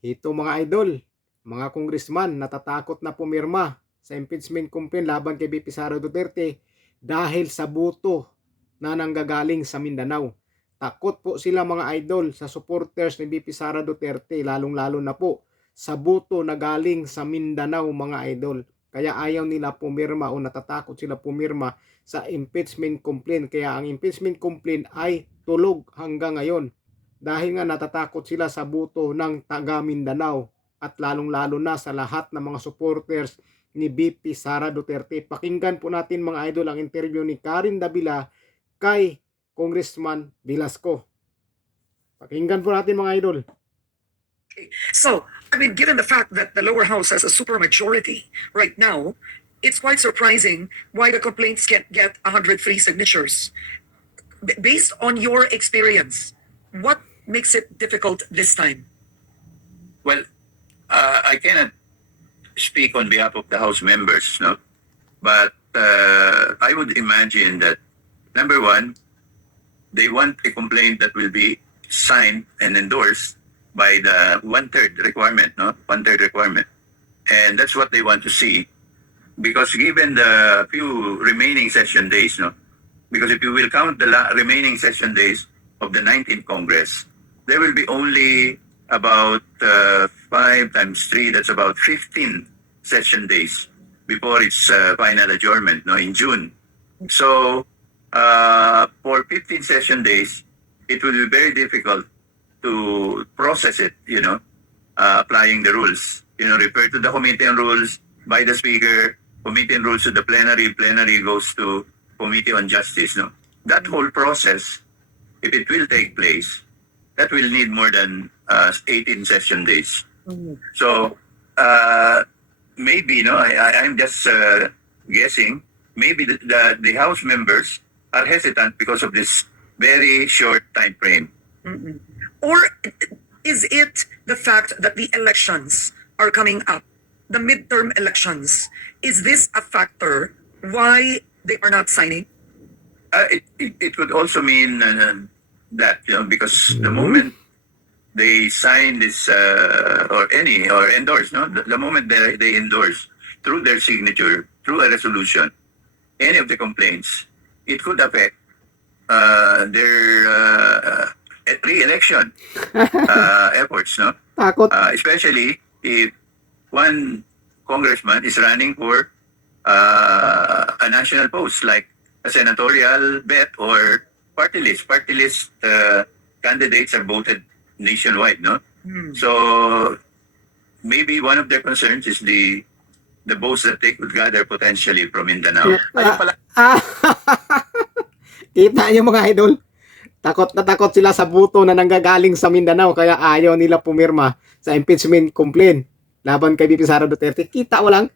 Ito mga idol, mga congressman natatakot na pumirma sa impeachment complaint laban kay VP Sara Duterte dahil sa boto na nanggagaling sa Mindanao. Takot po sila mga idol sa supporters ni VP Sara Duterte, lalong-lalo na po sa boto na galing sa Mindanao mga idol. Kaya ayaw nila pumirma o natatakot sila pumirma sa impeachment complaint. Kaya ang impeachment complaint ay tulog hanggang ngayon dahil nga natatakot sila sa buto ng taga Mindanao at lalong-lalo na sa lahat ng mga supporters ni VP Sara Duterte. Pakinggan po natin mga idol ang interview ni Karen Davila kay Congressman Velasco. Pakinggan po natin mga idol. So, I mean, given the fact that the lower house has a supermajority right now, it's quite surprising why the complaints can't get 103 signatures. Based on your experience, what makes it difficult this time? Well, I cannot speak on behalf of the House members, no? But I would imagine that, number one, they want a complaint that will be signed and endorsed by the one-third requirement, no? One-third requirement. And that's what they want to see. Because given the few remaining session days, no? Because if you will count the remaining session days of the 19th Congress, there will be only about 5 times 3, that's about 15 session days before its final adjournment, no, in June. So, for 15 session days, it will be very difficult to process it, applying the rules. Refer to the committee on rules by the speaker, committee on rules to the plenary goes to committee on justice, no? That whole process, if it will take place, that will need more than 18 session days. So, maybe, I'm just guessing, maybe the House members are hesitant because of this very short time frame. Or is it the fact that the elections are coming up, the midterm elections? Is this a factor why they are not signing? It could also mean that, because the moment they sign this or endorse, the moment they endorse through their signature, through a resolution, any of the complaints, it could affect their re-election efforts, no? Takot. Especially if one congressman is running for a national post like a senatorial bet or party list. Party list candidates are voted nationwide, no? So maybe one of their concerns is the votes that they could gather potentially from Mindanao. Ayun pala. Kita niyo mga idol, takot na takot sila sa buto na nanggagaling sa Mindanao kaya ayaw nila pumirma sa impeachment complaint laban kay VP Sara Duterte. Kita mo lang,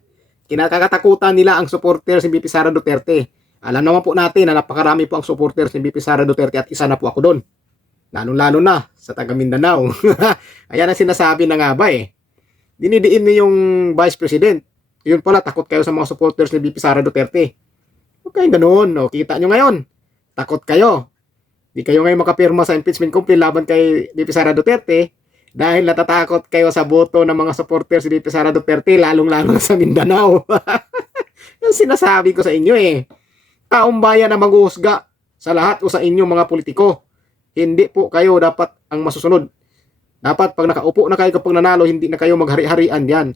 kinakatakutan nila ang supporters ni VP Sara Duterte. Alam naman po natin na napakarami po ang supporters ni VP Sara Duterte at isa na po ako doon. Lalo-lalo na sa taga Mindanao. Ayan ang sinasabi na nga ba eh. Dinidiin niyo yung Vice President. Yun pala, takot kayo sa mga supporters ni VP Sara Duterte. Huwag kayong ganun. O, kita nyo ngayon. Takot kayo. Di kayo ngayon makapirma sa impeachment complaint laban kay VP Sara Duterte dahil natatakot kayo sa boto ng mga supporters ni VP Sara Duterte, lalong-lalo sa Mindanao. Yung sinasabi ko sa inyo eh. Taong bayan na maghuhusga sa lahat o sa inyong mga politiko. Hindi po kayo dapat ang masusunod. Dapat pag nakaupo na kayo kapag nanalo, hindi na kayo maghari-harian yan.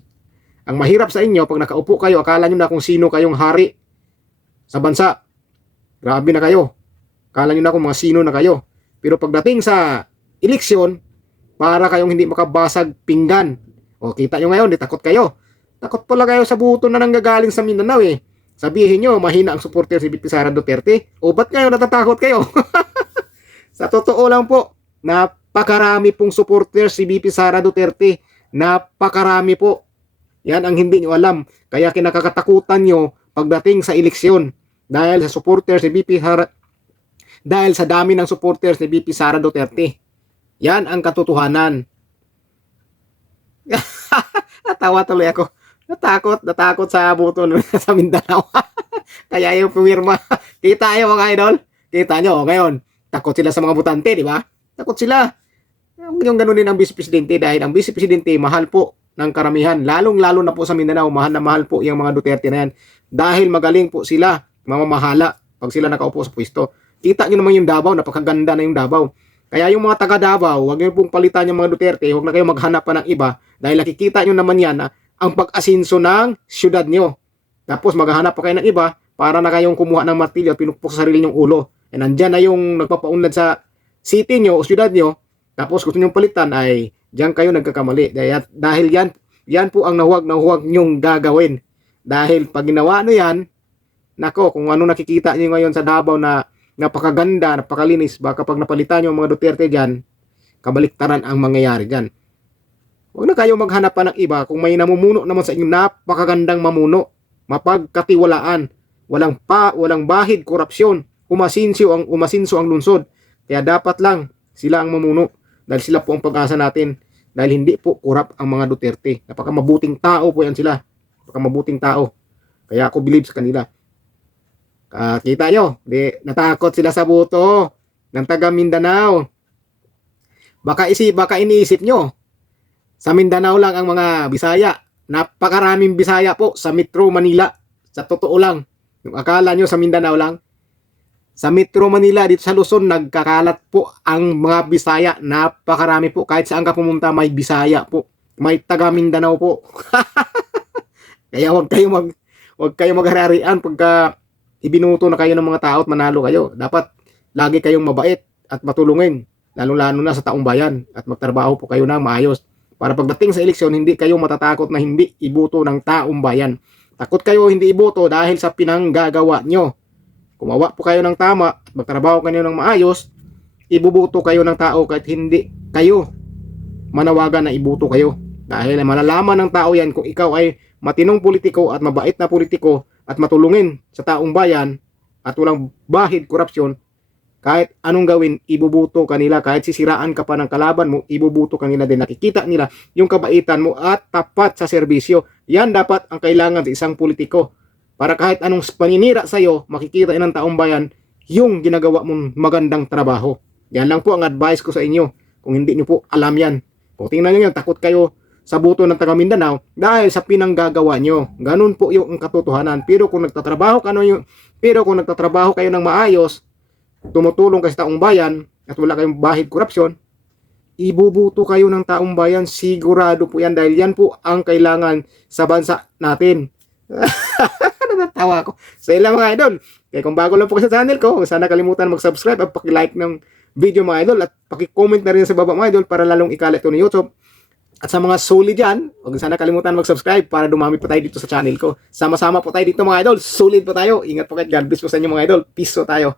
Ang mahirap sa inyo, pag nakaupo kayo, akala nyo na kung sino kayong hari sa bansa. Grabe na kayo. Akala nyo na kung mga sino na kayo. Pero pagdating sa eleksyon, para kayong hindi makabasag pinggan. O kita nyo ngayon, di takot kayo. Takot pala kayo sa buto na nanggagaling sa Mindanao eh. Sabihin nyo, mahina ang supporter si VP Sara Duterte. O ba't kayo natatakot kayo? Sa totoo lang po, napakarami pong supporters si VP Sara Duterte. Napakarami po. Yan ang hindi nyo alam. Kaya kinakatakutan nyo pagdating sa eleksyon. Dahil sa supporters ni VP Sara, dahil sa dami ng supporters ni VP Sara Duterte. Yan ang katotohanan. Natawa tuloy ako. Natakot sa buto sa Mindanao. Kaya yung pumirma. Kita nyo mga idol? Kita nyo ngayon. Takot sila sa mga butante, di ba? Takot sila. Yung ganunin ang Vice Presidente dahil ang Vice Presidente mahal po ng karamihan. Lalong-lalo na po sa Mindanao, mahal na mahal po yung mga Duterte na yan. Dahil magaling po sila, mamamahala pag sila nakaupo sa pwesto. Kita nyo naman yung Davao, napakaganda na yung Davao. Kaya yung mga taga Davao, huwag nyo pong palitan yung mga Duterte, huwag na kayo maghanap pa ng iba dahil nakikita nyo naman yan ang pag-asinso ng syudad nyo. Tapos maghahanap pa kayo ng iba para na kayong kumuha ng martilyo at pinukpok sa sarili nyong ulo. E nandyan na yung nagpapaunlad sa city nyo o syudad nyo, tapos gusto nyong palitan ay diyan kayo nagkakamali. Dahil yan po ang nahuwag na huwag nyong gagawin. Dahil pag ginawa nyo yan, nako, kung ano nakikita nyo ngayon sa Davao na napakaganda, napakalinis, baka pag napalitan nyo ang mga Duterte dyan, kabaliktaran ang mangyayari dyan. Huwag na kayo maghanap pa ng iba kung may namumuno naman sa inyo napakagandang mamuno, mapagkatiwalaan, walang bahid, korupsyon, umasinso ang lungsod. Kaya dapat lang sila ang mamuno dahil sila po ang pag-asa natin dahil hindi po korap ang mga Duterte. Napakamabuting tao po yan sila. Napakamabuting tao. Kaya ako believe sa kanila. Kita nyo, natakot sila sa buto ng taga Mindanao. Baka iniisip nyo, sa Mindanao lang ang mga Bisaya. Napakaraming Bisaya po sa Metro Manila. Sa totoo lang, yung akala nyo sa Mindanao lang, sa Metro Manila, dito sa Luzon, nagkakalat po ang mga Bisaya. Napakarami po. Kahit saan ka pumunta, may Bisaya po. May taga Mindanao po. Kaya huwag kayo magharian pagka ibinuto na kayo ng mga tao at manalo kayo. Dapat lagi kayong mabait at matulungin. Lalo-lalo na sa taong bayan. At magtrabaho po kayo ng maayos. Para pagdating sa eleksyon, hindi kayo matatakot na hindi iboto ng taong bayan. Takot kayo hindi iboto dahil sa pinanggagawa nyo. Kumawa po kayo ng tama at magtrabaho kayo ng maayos, ibubuto kayo ng tao kahit hindi kayo manawagan na ibuto kayo. Dahil malalaman ng tao yan kung ikaw ay matinong politiko at mabait na politiko at matulungin sa taong bayan at walang bahid, korupsyon, kahit anong gawin, ibubuto kanila. Kahit sisiraan ka pa ng kalaban mo, ibubuto kanila din. Nakikita nila yung kabaitan mo at tapat sa serbisyo. Yan dapat ang kailangan sa isang politiko. Para kahit anong paninira sa'yo, makikita ng taong bayan yung ginagawa mong magandang trabaho. Yan lang po ang advice ko sa inyo. Kung hindi nyo po alam yan. Kung tingnan nyo yan, takot kayo sa buto ng taga Mindanao dahil sa pinanggagawa nyo. Ganun po yung katotohanan. Pero kung nagtatrabaho kayo ng maayos, tumutulong kayo sa taong bayan at wala kayong bahid korupsyon, ibubuto kayo ng taong bayan. Sigurado po yan dahil yan po ang kailangan sa bansa natin. Natatawa ako sa ilang mga idol. Kaya kung bago lang po sa channel ko, sana kalimutan mag-subscribe at paki-like ng video mga idol at paki-comment na rin sa baba mga idol para lalong ikalat ito ni YouTube. At sa mga solid dyan, huwag sana kalimutan mag-subscribe para dumami pa tayo dito sa channel ko. Sama-sama po tayo dito mga idol. Solid po tayo. Ingat po kayo. God bless po sa inyo mga idol. Peace po tayo.